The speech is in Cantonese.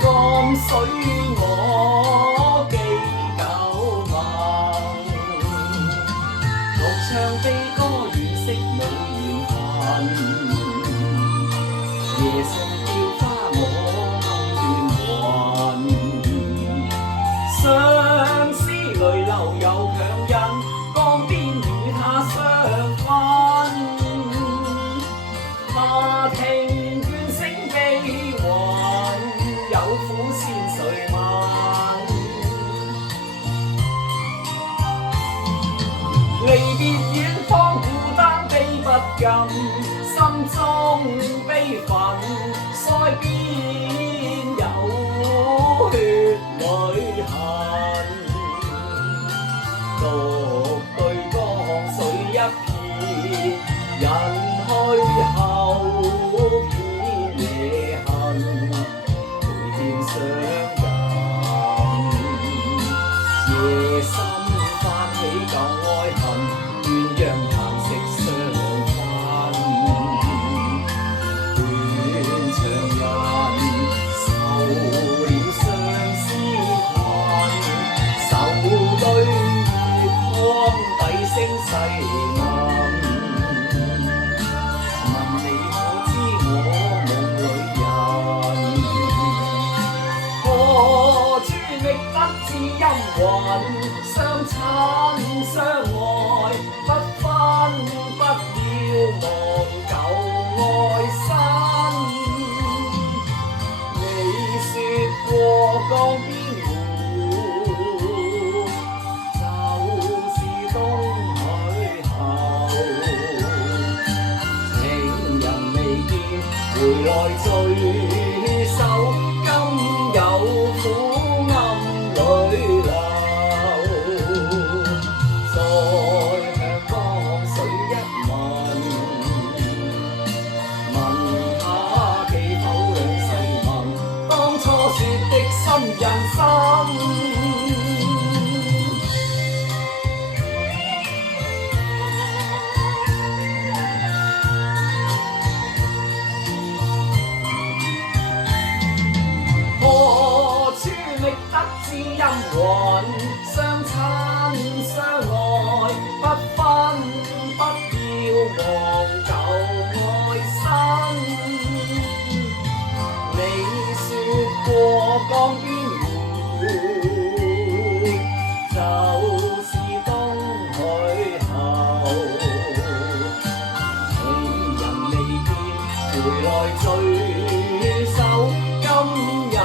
江水我記舊盟，獨唱悲歌惋惜冇緣分，夜送嬌花我暗斷魂，相思淚流又強忍，江邊與他相分，他聽倦聲悲雲，有苦先誰問？離別遠方孤單悲不禁，心中悲憤，腮邊有血淚痕，獨對江水一片，人去後片夜恨，每天相近，夜深翻起舊愛恨，鴛鴦嘆息相分，斷腸人受了相思困，愁對月光低聲細問，問你可知我夢裏人，何處覓得知音韻，相親相愛不分，不要忘舊愛新。你說過江邊湖，就是東海後，情人未見回來聚首，今有苦暗裏流，再向江水一問，問他記否兩世盟，當初說的深人心。何處覓得知音韻，相親相愛不分，不要忘舊愛新。你說過江邊湖，就是東海後，情人未見回來聚首，今有